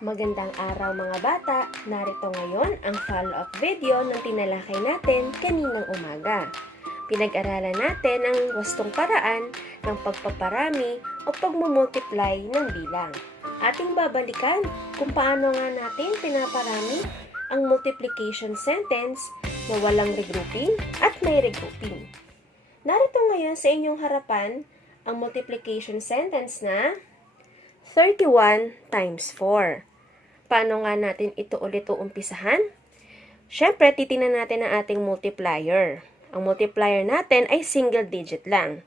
Magandang araw mga bata! Narito ngayon ang follow-up video ng tinalakay natin kaninang umaga. Pinag-aralan natin ang wastong paraan ng pagpaparami o pagmumultiply ng bilang. Ating babalikan kung paano nga natin pinaparami ang multiplication sentence na walang regrouping at may regrouping. Narito ngayon sa inyong harapan ang multiplication sentence na 31 times 4. Paano nga natin ito ulit uumpisahan? Siyempre, titingnan natin ang ating multiplier. Ang multiplier natin ay single digit lang.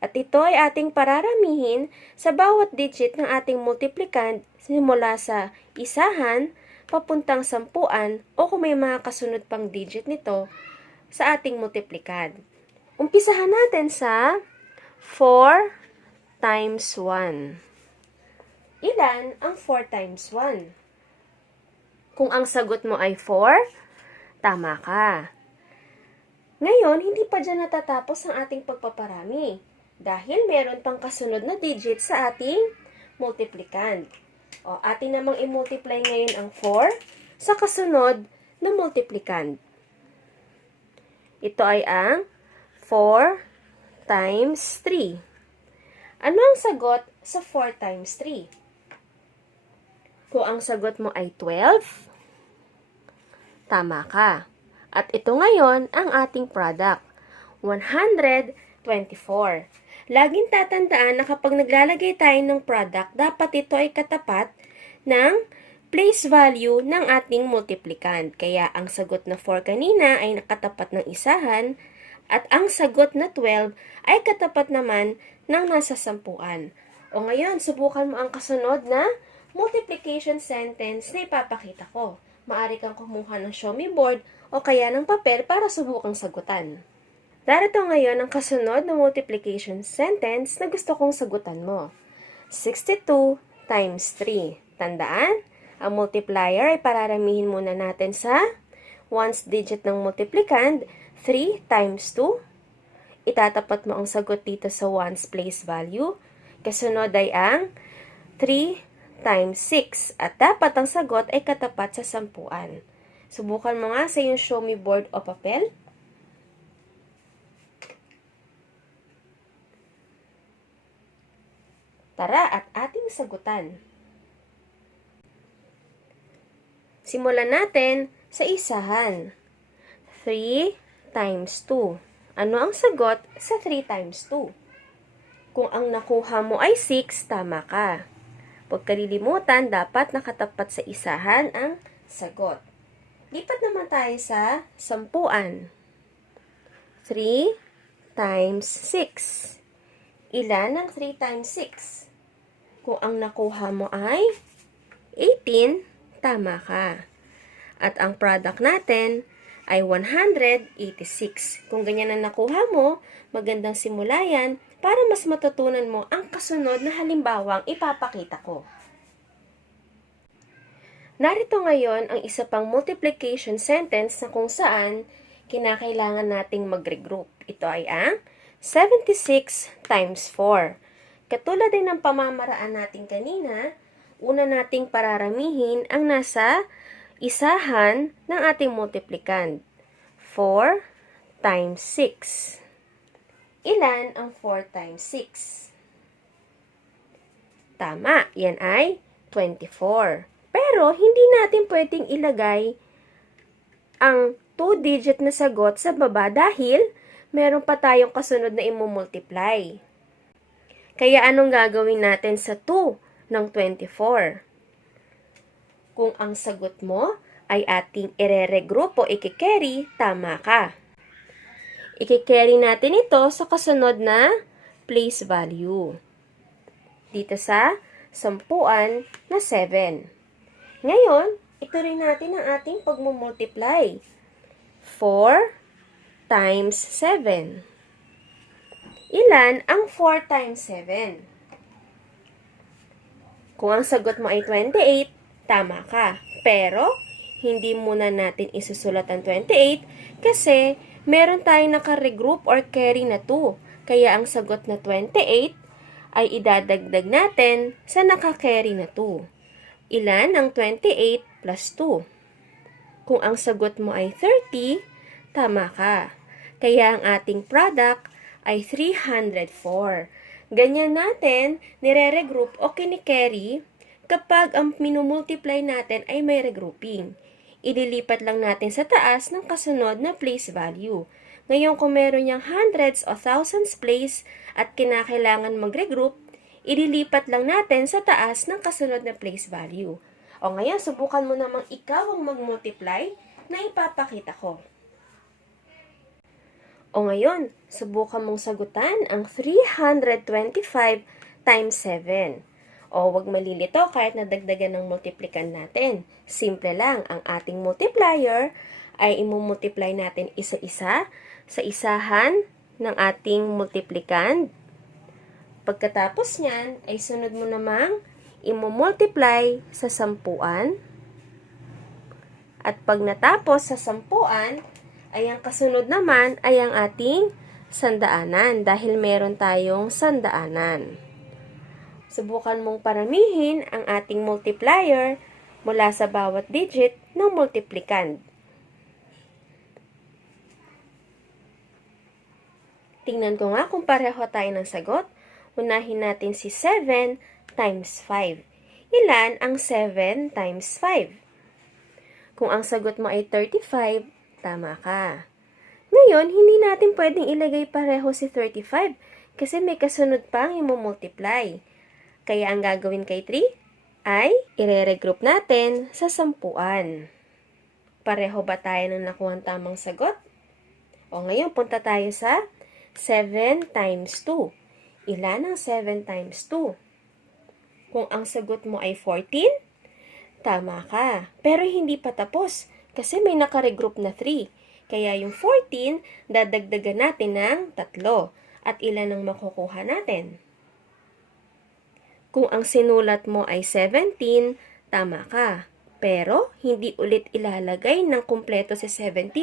At ito ay ating pararamihin sa bawat digit ng ating multiplicand simula sa isahan, papuntang sampuan, o kung may mga kasunod pang digit nito sa ating multiplicand. Umpisahan natin sa 4 times 1. Ilan ang 4 times 1? Kung ang sagot mo ay 4, tama ka. Ngayon, hindi pa dyan natatapos ang ating pagpaparami dahil meron pang kasunod na digit sa ating multiplicand. O, atin namang i-multiply ngayon ang 4 sa kasunod na multiplicand. Ito ay ang 4 times 3. Ano ang sagot sa 4 times 3? Kung ang sagot mo ay 12, tama ka. At ito ngayon ang ating product, 124. Laging tatandaan na kapag naglalagay tayo ng product, dapat ito ay katapat ng place value ng ating multiplicand. Kaya ang sagot na 4 kanina ay nakatapat ng isahan at ang sagot na 12 ay katapat naman ng nasa sampuan. O ngayon, subukan mo ang kasunod na multiplication sentence na ipapakita ko. Maaari kang kumuha ng show me board o kaya ng papel para subukang sagutan. Darito ngayon ang kasunod na multiplication sentence na gusto kong sagutan mo. 62 times 3. Tandaan, ang multiplier ay pararamihin muna natin sa ones digit ng multiplicand, 3 times 2. Itatapat mo ang sagot dito sa ones place value. Kasunod ay ang 3 times 6 at dapat ang sagot ay katapat sa sampuan. Subukan mo nga sa iyong show me board o papel. Tara at ating sagutan. Simulan natin sa isahan. 3 times 2. Ano ang sagot sa 3 times 2? Kung ang nakuha mo ay 6, tama ka. Huwag kalilimutan, dapat nakatapat sa isahan ang sagot. Lipat naman tayo sa sampuan. 3 times 6. Ilan ang 3 times 6? Kung ang nakuha mo ay 18, tama ka. At ang product natin ay 186. Kung ganyan ang nakuha mo, magandang simula yan para mas matutunan mo ang kasunod na halimbawang ipapakita ko. Narito ngayon ang isa pang multiplication sentence na kung saan kinakailangan nating mag-regroup. Ito ay ang 76 times 4. Katulad din ng pamamaraan natin kanina, una nating pararamihin ang nasa isahan ng ating multiplicand. 4 times 6. Ilan ang 4 times 6? Tama, yan ay 24. Pero, hindi natin pwedeng ilagay ang 2-digit na sagot sa baba dahil meron pa tayong kasunod na imumultiply. Kaya anong gagawin natin sa 2 ng 24? Kung ang sagot mo ay ating ire-regroup o i-carry, tama ka. I-carry natin ito sa kasunod na place value. Dito sa sampuan na 7. Ngayon, ituloy natin ang ating pagmumultiply. 4 times 7. Ilan ang 4 times 7? Kung ang sagot mo ay 28, tama ka. Pero, hindi muna natin isusulat ang 28 kasi meron tayong naka-regroup or carry na 2. Kaya ang sagot na 28 ay idadagdag natin sa naka-carry na 2. Ilan ang 28 plus 2? Kung ang sagot mo ay 30, tama ka. Kaya ang ating product ay 304. Ganyan natin nire-regroup o kini-carry kapag ang minumultiply natin ay may regrouping. Ililipat lang natin sa taas ng kasunod na place value. Ngayon kung meron niyang hundreds o thousands place at kinakailangan mag-regroup, ililipat lang natin sa taas ng kasunod na place value. O ngayon, subukan mo namang ikaw ang mag-multiply na ipapakita ko. O ngayon, subukan mong sagutan ang 325 times 7. O wag malilito kahit nadagdagan ng multiplican natin. Simple lang, ang ating multiplier ay imumultiply natin isa-isa sa isahan ng ating multiplicand. Pagkatapos niyan, ay sunod mo namang imumultiply sa sampuan. At pag natapos sa sampuan, ay ang kasunod naman ay ang ating sandaanan dahil meron tayong sandaanan. Subukan mong paramihin ang ating multiplier mula sa bawat digit ng multiplicand. Tingnan ko nga kung pareho tayo ng sagot. Unahin natin si 7 times 5. Ilan ang 7 times 5? Kung ang sagot mo ay 35, tama ka. Ngayon, hindi natin pwedeng ilagay pareho si 35 kasi may kasunod pang imumultiply. Kaya ang gagawin kay 3 ay ire-regroup natin sa sampuan. Pareho ba tayo ng nakuha tamang sagot? O ngayon, punta tayo sa 7 times 2. Ilan ang 7 times 2? Kung ang sagot mo ay 14, tama ka. Pero hindi pa tapos kasi may nakaregroup na 3. Kaya yung 14, dadagdagan natin ng 3. At ilan ang makukuha natin? Kung ang sinulat mo ay 17, tama ka. Pero hindi ulit ilalagay ng kumpleto si 17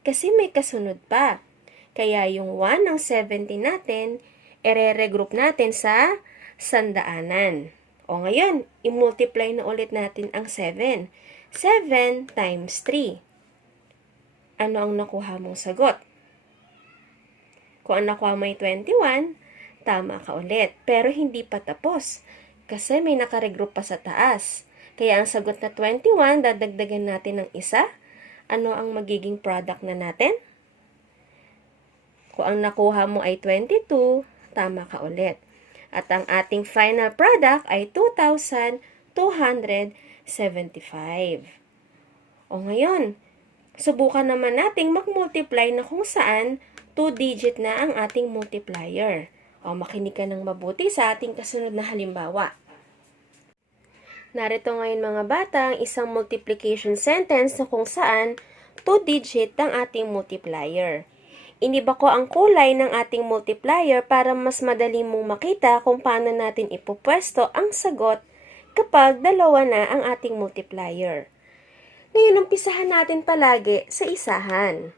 kasi may kasunod pa. Kaya yung 1 ng 17 natin, ire-regroup natin sa sandaanan. O ngayon, i-multiply na ulit natin ang 7. 7 times 3. Ano ang nakuha mong sagot? Kung ang nakuha mo ay 21, tama ka ulit. Pero hindi pa tapos kasi may nakaregroup pa sa taas. Kaya ang sagot na 21, dadagdagan natin ng isa. Ano ang magiging product na natin? Kung ang nakuha mo ay 22, tama ka ulit. At ang ating final product ay 2,275. O ngayon, subukan naman nating mag-multiply na kung saan 2-digit na ang ating multiplier. O makinig ka ng mabuti sa ating kasunod na halimbawa. Narito ngayon mga bata ang isang multiplication sentence na kung saan 2-digit ang ating multiplier. Iniba ko ang kulay ng ating multiplier para mas madali mong makita kung paano natin ipupwesto ang sagot kapag dalawa na ang ating multiplier. Ngayon, umpisahan natin palagi sa isahan.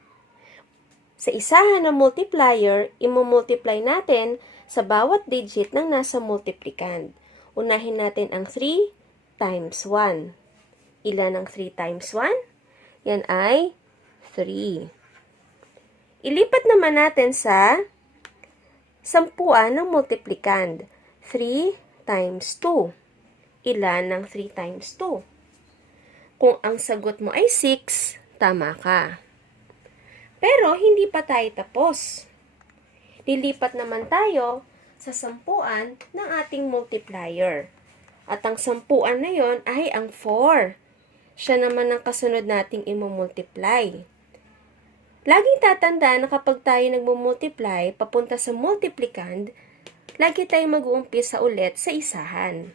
Sa isahan ng multiplier, imumultiply natin sa bawat digit ng nasa multiplicand. Unahin natin ang 3 times 1. Ilan ang 3 times 1? Yan ay 3. Ilipat naman natin sa sampuan ng multiplicand. 3 times 2. Ilan ang 3 times 2? Kung ang sagot mo ay 6, tama ka. Pero hindi pa tayo tapos. Lilipat naman tayo sa sampuan ng ating multiplier. At ang sampuan na yon ay ang 4. Siya naman ang kasunod nating imumultiply. Laging tatandaan na kapag tayo nagmumultiply papunta sa multiplicand, lagi tayong mag-uumpisa ulit sa isahan.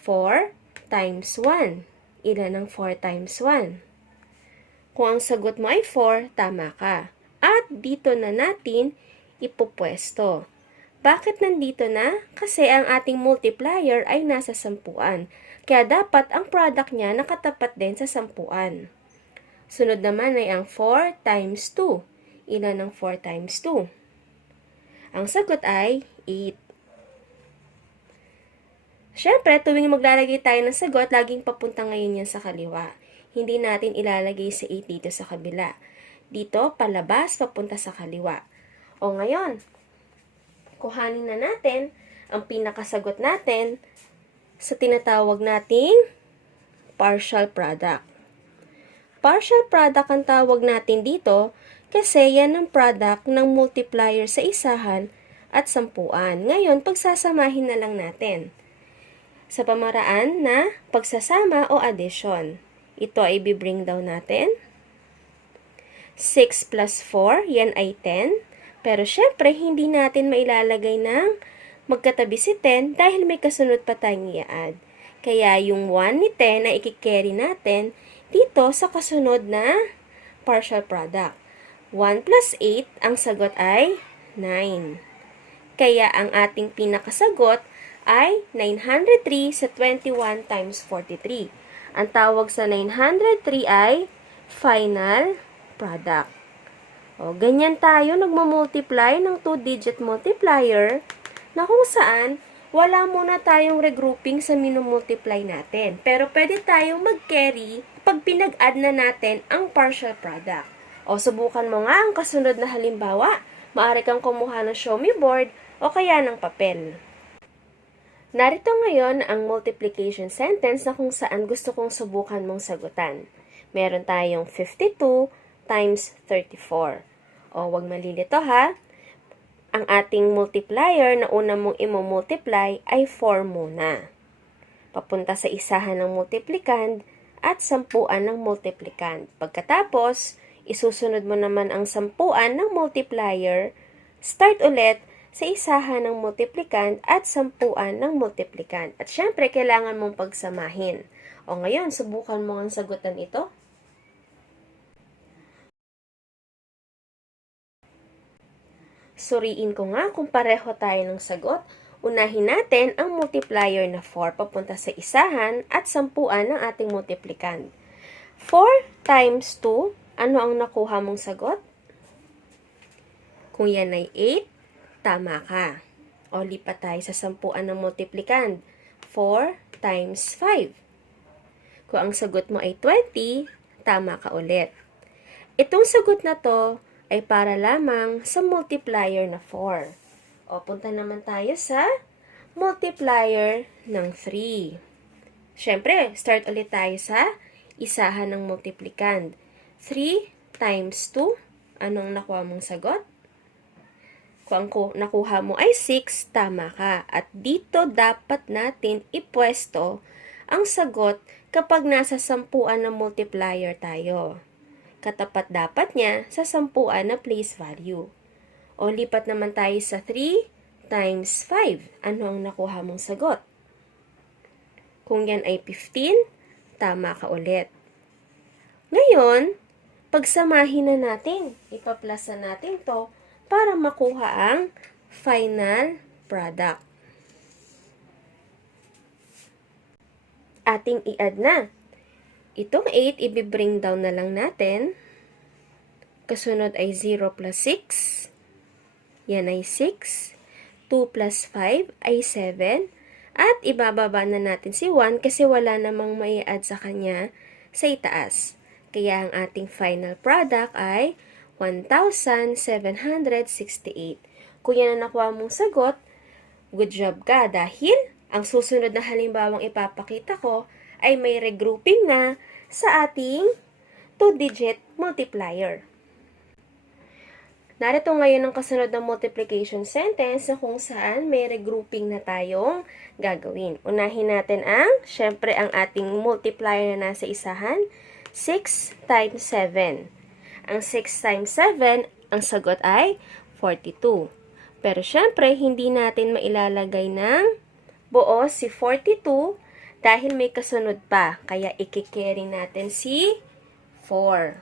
4 times 1. Ilan ang 4 times 1? Kung ang sagot mo ay 4, tama ka. At dito na natin ipupwesto. Bakit nandito na? Kasi ang ating multiplier ay nasa sampuan. Kaya dapat ang product niya nakatapat din sa sampuan. Sunod naman ay ang 4 times 2. Ilan ang 4 times 2? Ang sagot ay 8. Siyempre, tuwing maglalagay tayo ng sagot, laging papunta ngayon yan sa kaliwa. Hindi natin ilalagay sa 8 dito sa kabila. Dito, palabas, papunta sa kaliwa. O ngayon, kuhanin na natin ang pinakasagot natin sa tinatawag nating partial product. Partial product ang tawag natin dito kasi yan ang product ng multiplier sa isahan at sampuan. Ngayon, pagsasamahin na lang natin sa pamaraan na pagsasama o addition. Ito ay bibring down natin. 6 plus 4, yan ay 10. Pero syempre, hindi natin mailalagay ng magkatabi si 10 dahil may kasunod pa tayong i-add. Kaya yung 1 ni 10 ay i-carry natin dito sa kasunod na partial product. 1 plus 8, ang sagot ay 9. Kaya ang ating pinakasagot ay 903 sa 21 times 43. Ang tawag sa 903 ay final product. O, ganyan tayo nagmamultiply ng 2-digit multiplier na kung saan wala muna tayong regrouping sa minumultiply natin. Pero pwede tayong mag-carry pag pinag-add na natin ang partial product. O, subukan mo nga ang kasunod na halimbawa. Maaari kang kumuha ng show me board o kaya ng papel. Narito ngayon ang multiplication sentence na kung saan gusto kong subukan mong sagutan. Meron tayong 52 times 34. O, wag malilito ha. Ang ating multiplier na una mong i-multiply ay 4 muna. Papunta sa isahan ng multiplicand at sampuan ng multiplicand. Pagkatapos, isusunod mo naman ang sampuan ng multiplier, start ulit sa isahan ng multiplicand at sampuan ng multiplicand. At syempre, kailangan mong pagsamahin. O ngayon, subukan mo ang sagutan ito. Suriin ko nga kung pareho tayo ng sagot. Unahin natin ang multiplier na 4 papunta sa isahan at sampuan ng ating multiplicand. 4 times 2, ano ang nakuha mong sagot? Kung yan ay 8, tama ka. O, lipat tayo sa sampuan ng multiplicand. 4 times 5. Kung ang sagot mo ay 20, tama ka ulit. Itong sagot na to ay para lamang sa multiplier na 4. O, punta naman tayo sa multiplier ng 3. Siyempre, start ulit tayo sa isahan ng multiplicand. 3 times 2, anong nakuha mong sagot? Kung ang nakuha mo ay 6, tama ka. At dito dapat natin ipwesto ang sagot kapag nasa sampuan ng multiplier tayo. Katapat dapat niya sa sampuan na place value. O, lipat naman tayo sa 3 times 5. Ano ang nakuha mong sagot? Kung yan ay 15, tama ka ulit. Ngayon, pagsamahin na natin. Ipa-plusan natin to para makuha ang final product. Ating i-add na. Itong 8, i-bring down na lang natin. Kasunod ay 0 plus 6. Yan ay 6. 2 plus 5 ay 7. At ibababa na natin si 1 kasi wala namang mai-add sa kanya sa itaas. Kaya ang ating final product ay 1,768. Kung yan ang nakuha mong sagot, good job ka dahil ang susunod na halimbawang ipapakita ko ay may regrouping na sa ating 2-digit multiplier. Narito ngayon ang kasunod na multiplication sentence na kung saan may regrouping na tayong gagawin. Unahin natin syempre ang ating multiplier na nasa isahan, 6 times 7. Ang 6 times 7, ang sagot ay 42. Pero syempre, hindi natin mailalagay ng buo si 42 dahil may kasunod pa. Kaya i-carry natin si 4.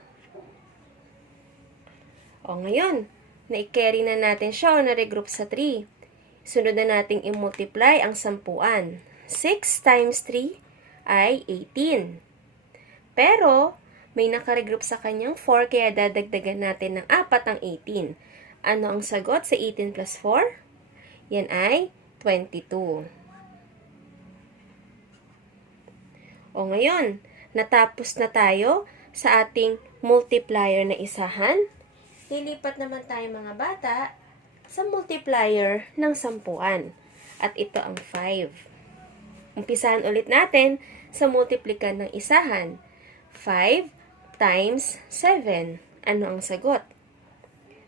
O ngayon, na-carry na natin siya o na-regroup sa 3. Sunod na nating i-multiply ang sampuan. 6 times 3 ay 18. Pero, may nakaregroup sa kanyang 4 kaya dadagdagan natin ng 4 ang 18. Ano ang sagot sa 18 plus 4? Yan ay 22. O ngayon, natapos na tayo sa ating multiplier na isahan. Lilipat naman tayo mga bata sa multiplier ng sampuan. At ito ang 5. Umpisahan ulit natin sa multiplikan ng isahan. 5 times 7. Ano ang sagot?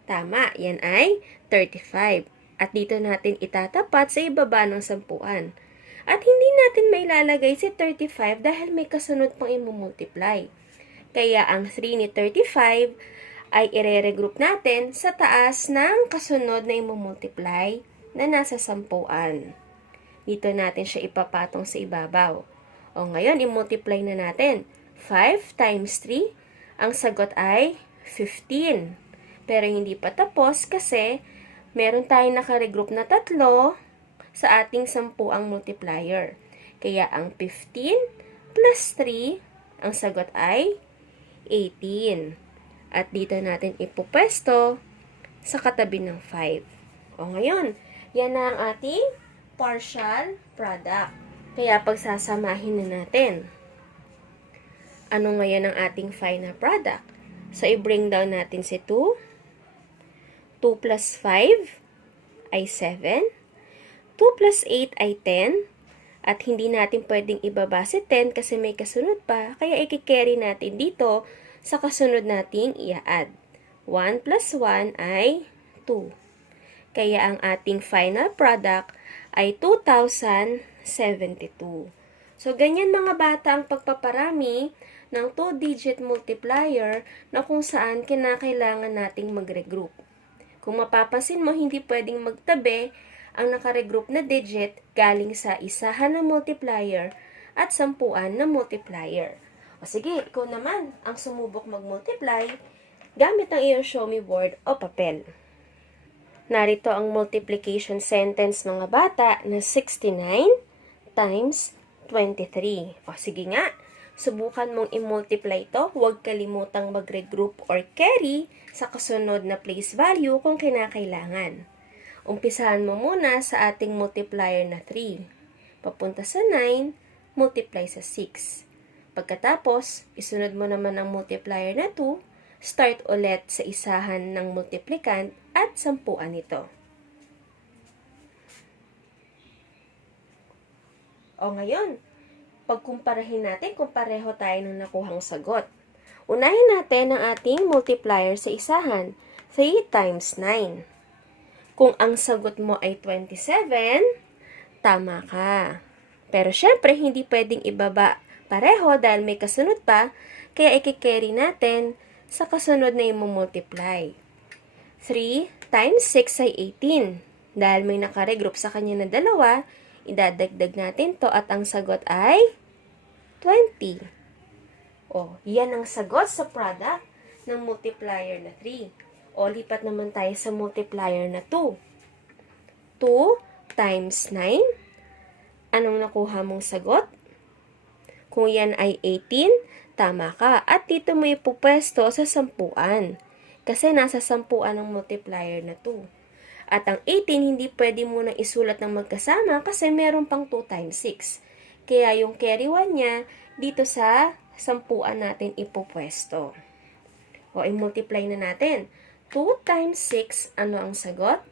Tama, yan ay 35. At dito natin itatapat sa ibaba ng sampuan. At hindi natin mailalagay si 35 dahil may kasunod pang imumultiply. Kaya ang 3 ni 35 ay ire-regroup natin sa taas ng kasunod na imumultiply na nasa sampuan. Dito natin siya ipapatong sa ibabaw. O ngayon, i-multiply na natin. 5 times 3, ang sagot ay 15. Pero hindi pa tapos kasi meron tayong nakaregroup na 3 sa ating 10 multiplier. Kaya ang 15 plus 3, ang sagot ay 18. At dito natin ipupwesto sa katabi ng 5. O ngayon, yan na ang ating partial product. Kaya pagsasamahin na natin. Ano ngayon ang ating final product? So, i-bring down natin si 2. 2 plus 5 ay 7. 2 plus 8 ay 10. At hindi natin pwedeng ibaba si 10 kasi may kasunod pa. Kaya i-carry natin dito sa kasunod nating i-add. 1 plus 1 ay 2. Kaya ang ating final product ay 2,072. So, ganyan mga bata ang pagpaparami ng 2-digit multiplier na kung saan kinakailangan nating mag-regroup. Kung mapapansin mo, hindi pwedeng magtabi ang nakaregroup na digit galing sa isahan na multiplier at sampuan na multiplier. O sige, ikaw naman ang sumubok mag-multiply gamit ang iyong show me board o papel. Narito ang multiplication sentence mga bata na 69 times 23. O sige nga, subukan mong i-multiply ito. Huwag kalimutang mag-regroup or carry sa kasunod na place value kung kinakailangan. Umpisahan mo muna sa ating multiplier na 3. Papunta sa 9, multiply sa 6. Pagkatapos, isunod mo naman ang multiplier na 2, start ulit sa isahan ng multiplicand at sampuan nito. O ngayon, pagkumparahin natin kung pareho tayo ng nakuhang sagot. Unahin natin ang ating multiplier sa isahan, 3 times 9. Kung ang sagot mo ay 27, tama ka. Pero syempre, hindi pwedeng ibaba pareho dahil may kasunod pa, kaya i-carry natin sa kasunod na imumultiply. 3 times 6 ay 18. Dahil may nakaregroup sa kanya na dalawa, idadagdag natin to at ang sagot ay 20. O, yan ang sagot sa product ng multiplier na 3. O, lipat naman tayo sa multiplier na 2. 2 times 9. Anong nakuha mong sagot? Kung yan ay 18, tama ka. At dito mo ipupwesto sa sampuan. Kasi nasa sampuan ng multiplier na 2. At ang 18, hindi pwede mo nang isulat ng magkasama kasi meron pang 2 times 6. Kaya yung carry 1 niya, dito sa sampuan natin ipupwesto. O, i-multiply na natin. 2 times 6, ano ang sagot?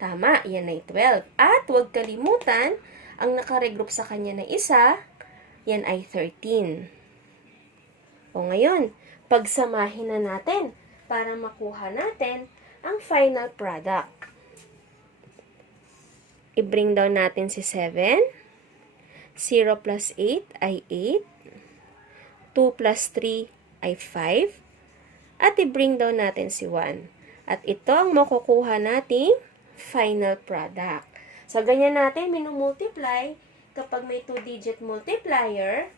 Tama, yan ay 12. At huwag kalimutan, ang nakaregroup sa kanya na isa, yan ay 13. O ngayon, pagsamahin na natin para makuha natin ang final product. I-bring down natin si 7. 0 plus 8 ay 8. 2 plus 3 ay 5. At i-bring down natin si 1. At ito ang makukuha nating final product. So, ganyan natin minumultiply kapag may 2-digit multiplier.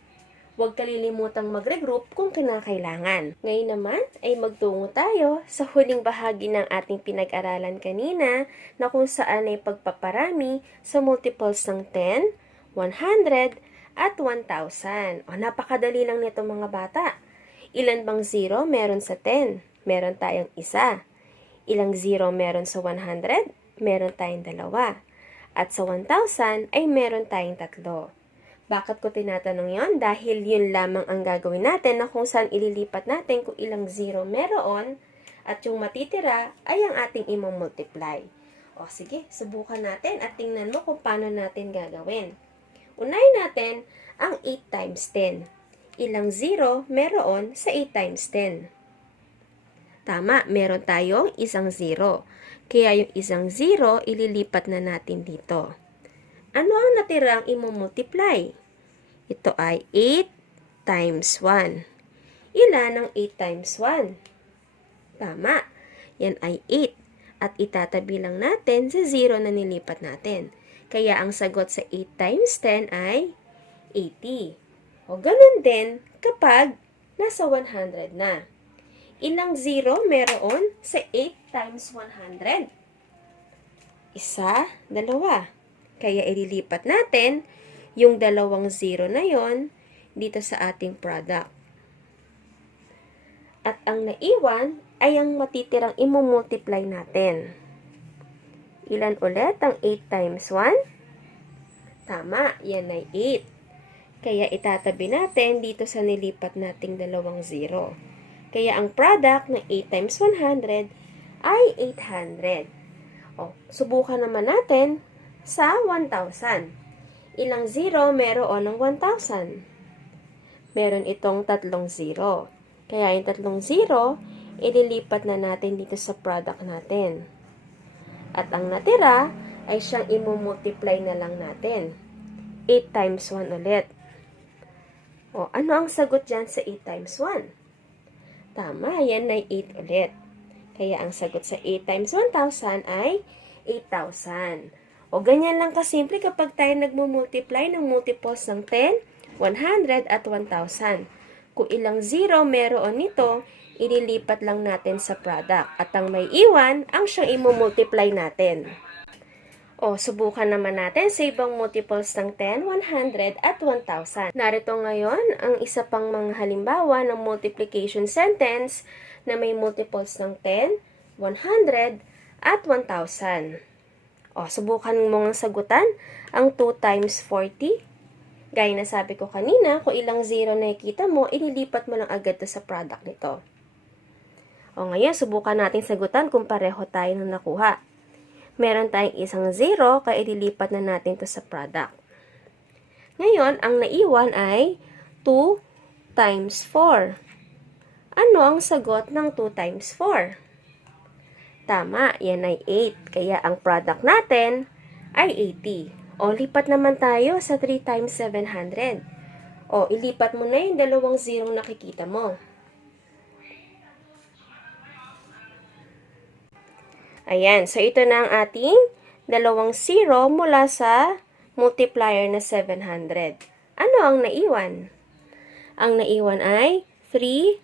Huwag kalilimutang mag-regroup kung kinakailangan. Ngayon naman ay magtungo tayo sa huling bahagi ng ating pinag-aralan kanina na kung saan ay pagpaparami sa multiples ng 10, 100, at 1,000. O, napakadali lang nito mga bata. Ilan bang 0 meron sa 10? Meron tayong isa. Ilang 0 meron sa 100? Meron tayong 2. At sa 1,000 ay meron tayong 3. Bakit ko tinatanong yon? Dahil yun lamang ang gagawin natin na kung saan ililipat natin kung ilang zero meron at yung matitira ay ang ating imamultiply. O sige, subukan natin at tingnan mo kung paano natin gagawin. Unahin natin ang 8 times 10. Ilang zero meron sa 8 times 10? Tama, meron tayong isang zero. Kaya yung isang zero, ililipat na natin dito. Ano ang natirang imumultiply? Ito ay 8 times 1. Ilan ang 8 times 1? Tama, yan ay 8. At itatabi lang natin sa 0 na nilipat natin. Kaya ang sagot sa 8 times 10 ay 80. O ganun din kapag nasa 100 na. Ilang 0 meron sa 8 times 100? Isa, dalawa. Kaya ililipat natin yung dalawang 0 na yon dito sa ating product. At ang naiwan ay ang matitirang imumultiply natin. Ilan ulit ang 8 times 1? Tama, yan ay 8. Kaya itatabi natin dito sa nilipat nating dalawang 0. Kaya ang product ng 8 times 100 ay 800. O, subukan naman natin sa 1,000. Ilang 0 meron ng 1,000? Meron itong tatlong 0. Kaya yung tatlong 0, ililipat na natin dito sa product natin. At ang natira ay siyang imumultiply na lang natin. 8 times 1 ulit. O, ano ang sagot dyan sa 8 times 1? Tama, yan ay 8 ulit. Kaya ang sagot sa 8 times 1,000 ay 8,000. O ganyan lang kasimple kapag tayo nagmumultiply ng multiples ng 10, 100 at 1,000. Kung ilang 0 meron nito, ililipat lang natin sa product. At ang may iwan, ang siyang imumultiply natin. O, subukan naman natin sa ibang multiples ng 10, 100 at 1,000. Narito ngayon ang isa pang mga halimbawa ng multiplication sentence na may multiples ng 10, 100 at 1,000. O, subukan mong sagutan ang 2 times 40. Gaya na sabi ko kanina, kung ilang 0 na nakikita mo, ililipat mo lang agad to sa product nito. O, ngayon, subukan natin sagutan kung pareho tayo ng nakuha. Meron tayong isang 0, kaya ililipat na natin to sa product. Ngayon, ang naiwan ay 2 times 4. Ano ang sagot ng 2 times 4? Tama, yan ay 8. Kaya ang product natin ay 80. O, lipat naman tayo sa 3 times 700. O, ilipat mo na yung dalawang 0 nakikita mo. Ayan, so ito na ang ating dalawang 0 mula sa multiplier na 700. Ano ang naiwan? Ang naiwan ay 3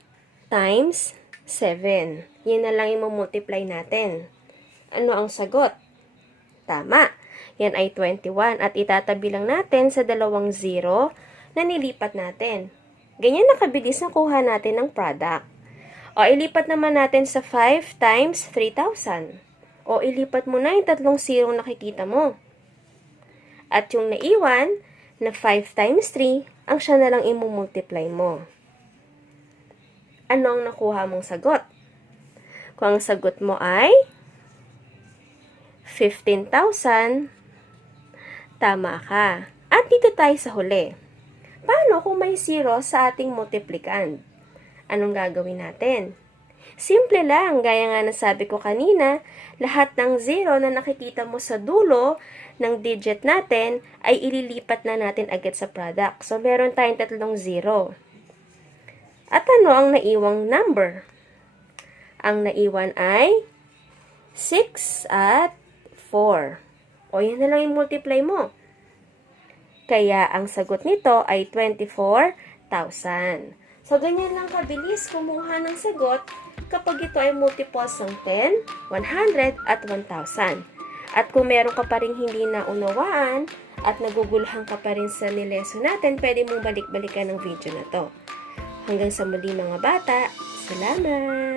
times 7. Yan na lang yung multiply natin. Ano ang sagot? Tama, yan ay 21 at itatabi lang natin sa dalawang 0 na nilipat natin. Ganyan nakabilis na kuha natin ng product. O, ilipat naman natin sa 5 times 3,000. O, ilipat mo na yung tatlong 0 nakikita mo. At yung naiwan na 5 times 3, ang siya na lang imumultiply mo. Ano ang nakuha mong sagot? Kung ang sagot mo ay 15,000, tama ka. At dito tayo sa huli. Paano kung may 0 sa ating multiplicand? Anong gagawin natin? Simple lang, gaya nga nasabi ko kanina, lahat ng 0 na nakikita mo sa dulo ng digit natin ay ililipat na natin agad sa product. So, meron tayong tatlong 0. At ano ang naiwang number? Ang naiwan ay 6 at 4. O, yan na lang yung multiply mo. Kaya, ang sagot nito ay 24,000. So, ganyan lang kabilis kumuha ng sagot kapag ito ay multiples ng 10, 100, at 1,000. At kung meron ka pa rin hindi naunawaan at naguguluhan ka pa rin sa nileso natin, pwede mong balik-balikan ng video na to. Hanggang sa muli mga bata, salamat!